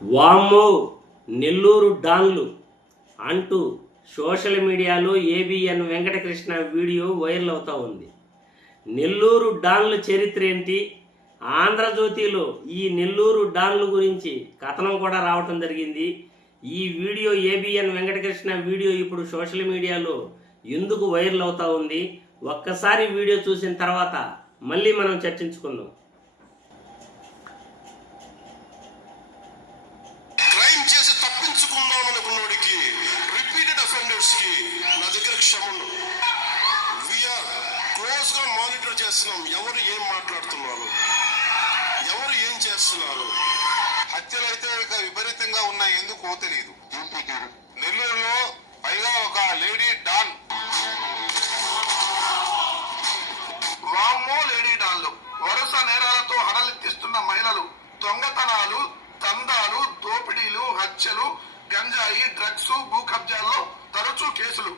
వామ్మో నెల్లూరు డాన్లు అంటూ సోషల్ మీడియాలో ఏబిఎన్ వెంకటకృష్ణ వీడియో వైరల్ అవుతూ ఉంది. నెల్లూరు డాన్ల చరిత్ర ఏంటి? ఆంధ్రజ్యోతిలో ఈ నెల్లూరు డాన్ల గురించి కథనం కూడా రావటం జరిగింది. ఈ వీడియో ఏబిఎన్ వెంకటకృష్ణ వీడియో ఇప్పుడు సోషల్ మీడియాలో ఎందుకు వైరల్ అవుతూ ఉంది? ఒక్కసారి వీడియో చూసిన తర్వాత మళ్ళీ మనం చర్చించుకుందాం. రిపీటెడ్కి నా దగ్గర క్షమలు. వీఆర్ క్లోజ్గా మానిటర్ చేస్తున్నాం. ఎవరు ఏం మాట్లాడుతున్నారు? ఎవరు ఏం చేస్తున్నారు? హత్యలు అయితే ఇక విపరీతంగా ఉన్నాయి. ఎందుకో తెలియదు నెల్లూరులో పైగా ఒక లేడీ డాన్ వామ్మో లేడీ డాన్లు వరుస నేరాలతో హడలెత్తిస్తున్న మహిళలు దొంగతనాలు తందాలు దోపిడీలు హత్యలు గంజాయి డ్రగ్స్ భూ కబ్జాల్లో తరచూ కేసులు.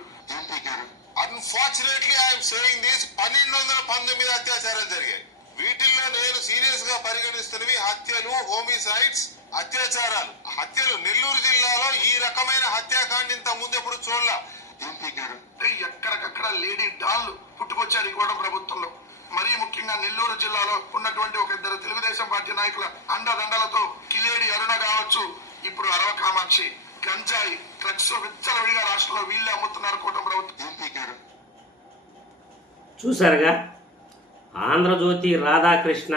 అన్ఫార్చునేట్లీ ఐఎమ్ సేయింగ్ దిస్ పన్నెండు వందల పంతొమ్మిది అత్యాచారాలు జరిగాయి. వీటిల్లో నేను సీరియస్గా పరిగణిస్తున్నవి హత్యలు హోమిసైడ్స్ అత్యాచారాలు. హత్యలు నెల్లూరు జిల్లాలో ఈ రకమైన హత్యాకాండ ఇంత ముందు ఎప్పుడు చూడలా ఎక్కడికక్కడ లేడీ డాన్లు పుట్టుకొచ్చారు ఈ కూడా ప్రభుత్వంలో. మరీ ముఖ్యంగా నెల్లూరు జిల్లాలో ఉన్నటువంటి ఒక ఇద్దరు తెలుగుదేశం పార్టీ నాయకుల అండదండలతో కిలేడి అరుణ కావచ్చు. ఇప్పుడు అరవ కామాక్షి గంజాయి డ్రగ్స్ విచ్చలవిడిగా రాష్ట్రంలో వీళ్ళే అమ్ముతున్నారు కూటమి ప్రభుత్వం. చూశారుగా? ఆంధ్రజ్యోతి రాధాకృష్ణ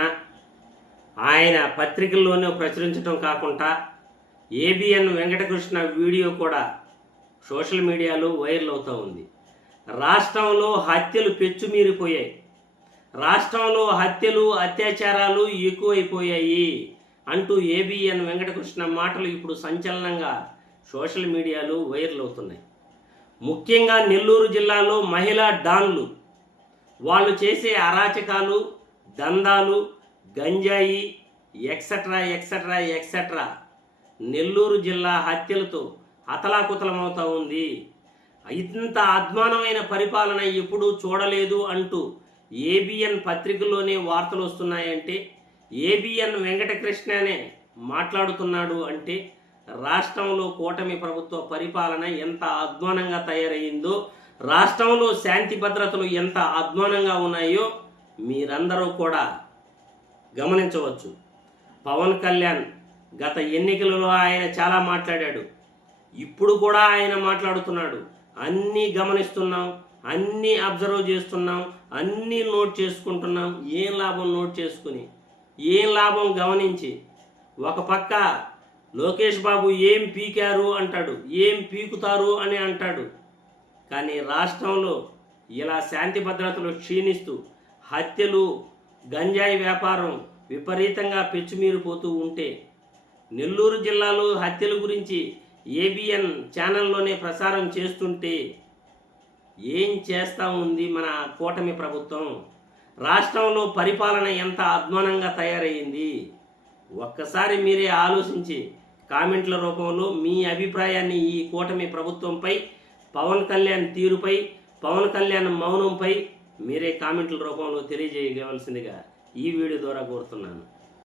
ఆయన పత్రికల్లోనే ప్రచురించడం కాకుండా ఏబిఎన్ వెంకటకృష్ణ వీడియో కూడా సోషల్ మీడియాలో వైరల్ అవుతూ ఉంది. రాష్ట్రంలో హత్యలు పెచ్చుమీరిపోయాయి. రాష్ట్రంలో హత్యలు అత్యాచారాలు ఎక్కువైపోయాయి అంటూ ఏబిఎన్ వెంకటకృష్ణ మాటలు ఇప్పుడు సంచలనంగా సోషల్ మీడియాలో వైరల్ అవుతున్నాయి. ముఖ్యంగా నెల్లూరు జిల్లాలో మహిళా డాన్లు. వాళ్ళు చేసే అరాచకాలు దందాలు గంజాయి ఎక్సెట్రా ఎక్సెట్రా ఎక్సెట్రా నెల్లూరు జిల్లా హత్యలతో అతలాకుతలమవుతా ఉంది. ఇంత అధ్వానమైన పరిపాలన ఎప్పుడూ చూడలేదు అంటూ ఏబిఎన్ పత్రికలోనే వార్తలు వస్తున్నాయంటే ఏబిఎన్ వెంకటకృష్ణనే మాట్లాడుతున్నాడు అంటే రాష్ట్రంలో కూటమి ప్రభుత్వ పరిపాలన ఎంత అధ్వానంగా తయారయ్యిందో రాష్ట్రంలో శాంతి భద్రతలు ఎంత అధ్వానంగా ఉన్నాయో మీరందరూ కూడా గమనించవచ్చు. పవన్ కళ్యాణ్ గత ఎన్నికలలో ఆయన చాలా మాట్లాడాడు. ఇప్పుడు కూడా ఆయన మాట్లాడుతున్నాడు. అన్నీ గమనిస్తున్నాం. అన్నీ అబ్జర్వ్ చేస్తున్నాం అన్నీ నోట్ చేసుకుంటున్నాం ఏం లాభం నోట్ చేసుకుని ఏం లాభం గమనించి ఒక పక్క లోకేష్ బాబు ఏం పీకారు అంటాడు ఏం పీకుతారు అని అంటాడు. కానీ రాష్ట్రంలో ఇలా శాంతి భద్రతలు క్షీణిస్తూ హత్యలు గంజాయి వ్యాపారం విపరీతంగా పెచ్చుమీరిపోతూ ఉంటే నెల్లూరు జిల్లాలో హత్యల గురించి ఏబిఎన్ ఛానల్లోనే ప్రసారం చేస్తుంటే ఏం చేస్తా ఉంది మన కూటమి ప్రభుత్వం? రాష్ట్రంలో పరిపాలన ఎంత అధ్వానంగా తయారయ్యింది ఒక్కసారి మీరే ఆలోచించి కామెంట్ల రూపంలో మీ అభిప్రాయాన్ని ఈ కూటమి ప్రభుత్వంపై పవన్ కళ్యాణ్ తీరుపై పవన్ కళ్యాణ్ మౌనంపై మీరే కామెంట్ల రూపంలో తెలియజేయవలసిందిగా ఈ వీడియో ద్వారా కోరుతున్నాను.